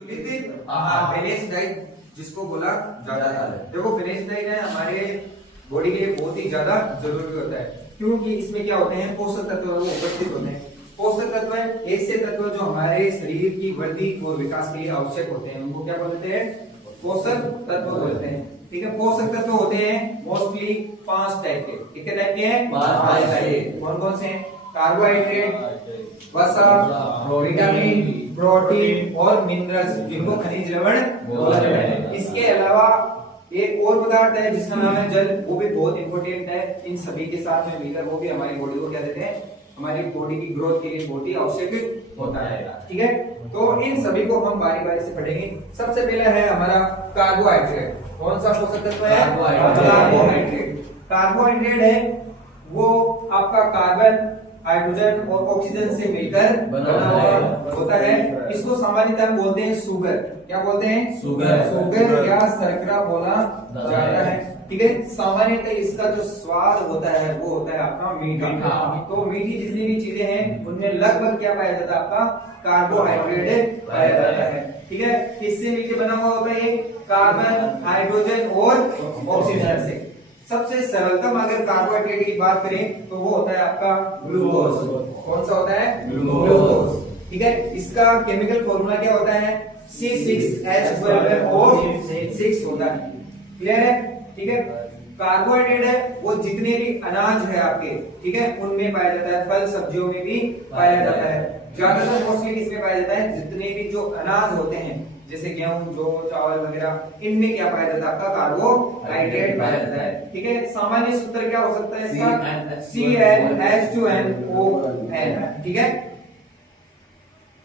Balance diet जिसको बोला जाता है। देखो बैलेंस डाइट है हमारे बॉडी के लिए बहुत ही ज्यादा जरूरी होता है, क्योंकि इसमें क्या होते हैं, पोषक तत्व वो उपस्थित होते हैं। पोषक तत्व ऐसे तत्व जो हमारे शरीर की वृद्धि और विकास के लिए आवश्यक होते हैं, उनको क्या बोलते हैं, पोषक तत्व बोलते हैं। ठीक है, पोषक तत्व होते हैं मोस्टली 5 टाइप के। कितने टाइप के हैं? 5 टाइप। कौन कौन से हैं? कार्बोहाइड्रेट, वसा, विटामिन, प्रोटीन और मिनरल्स, जिनको खनिज लवण बोला जाता है। इसके अलावा एक और पदार्थ है जिसका नाम है जल, वो भी बहुत इंपॉर्टेंट है। इन सभी के साथ में मिलकर वो भी हमारी बॉडी को क्या देते हैं, हमारी बॉडी की ग्रोथ के लिए बहुत ही आवश्यक होता है। ठीक है, तो इन सभी को हम बारी बारी से पढ़ेंगे। सबसे पहला है हमारा कार्बोहाइड्रेट। कौन सा पोषक तत्व है? कार्बोहाइड्रेट। कार्बोहाइड्रेट है वो आपका कार्बन, हाइड्रोजन और ऑक्सीजन से मिलकर बना हुआ होता है। इसको सामान्यतः बोलते हैं शुगर। क्या बोलते हैं? शुगर या शर्करा बोला जाता है। ठीक है, सामान्यतः इसका जो स्वाद होता है वो होता है आपका मीठा। तो मीठी जितनी भी चीजें हैं उनमें लगभग क्या पाया जाता है, आपका कार्बोहाइड्रेट पाया जाता है। ठीक है, किससे मिलकर बना हुआ होता है ये? कार्बन, हाइड्रोजन और ऑक्सीजन से। सबसे सरलतम अगर कार्बोहाइड्रेट की बात करें तो वो होता है आपका ग्लूकोज। कौन सा होता है? ग्लूकोज। ठीक है, इसका केमिकल फॉर्मूला क्या होता है? C6H12O6 होता है। क्लियर है? ठीक है, कार्बोहाइड्रेट है वो जितने भी अनाज है आपके, ठीक है, उनमें पाया जाता है। फल सब्जियों में भी पाया जाता है। ज्यादातर मोस्टली किसमें पाया जाता है? जितने भी जो अनाज होते हैं जैसे गेहूं, जौ, चावल वगैरह, इनमें क्या पाया जाता है? आपका कार्बोहाइड्रेट पाया जाता है। ठीक है, सामान्य सूत्र क्या हो सकता है इसका? CnH2nOn। ठीक है,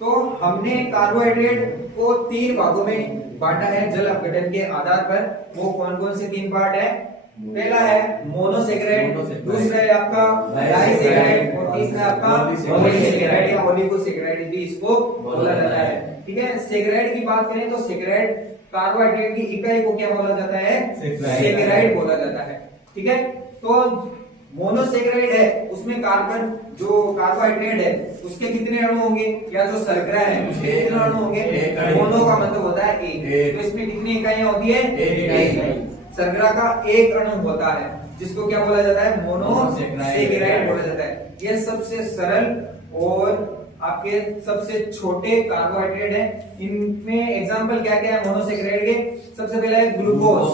तो हमने कार्बोहाइड्रेट को 3 भागों में बांटा है जल अपघटन के आधार पर। वो कौन कौन से 3 पार्ट है? पहला है मोनोसेकेराइड, दूसरा है आपका डाइसेकेराइड और तीसरा है आपका पॉलीसेकेराइड या ओलिगोसेकेराइड भी इसको बोला जाता है। ठीक है, सेकेराइड की बात करें तो सेकेराइड कार्बोहाइड्रेट की इकाई को क्या बोला जाता है? सेकेराइड बोला जाता है। ठीक है, तो मोनोसेकेराइड है उसमें कार्बन, जो कार्बोहाइड्रेट है उसके कितने अणु होंगे, या जो शर्करा है उसके कितने अणु होंगे? मोनो का मतलब होता है एक। तो इसमें कितनी इकाइयां होती है? एक। शर्करा का एक अणु होता है जिसको क्या बोला जाता है? मोनोसेकेराइड बोला जाता है। यह सबसे सरल और आपके सबसे छोटे कार्बोहाइड्रेट है। इनमें एग्जांपल क्या क्या है मोनोसेकेराइड के? सबसे पहले है ग्लूकोज,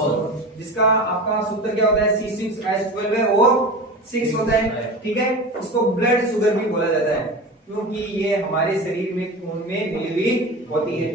जिसका आपका सूत्र क्या होता है? C6H12O6 होता है। ठीक है, उसको ब्लड शुगर भी बोला जाता है, क्योंकि ये हमारे शरीर में खून में मिली हुई होती है।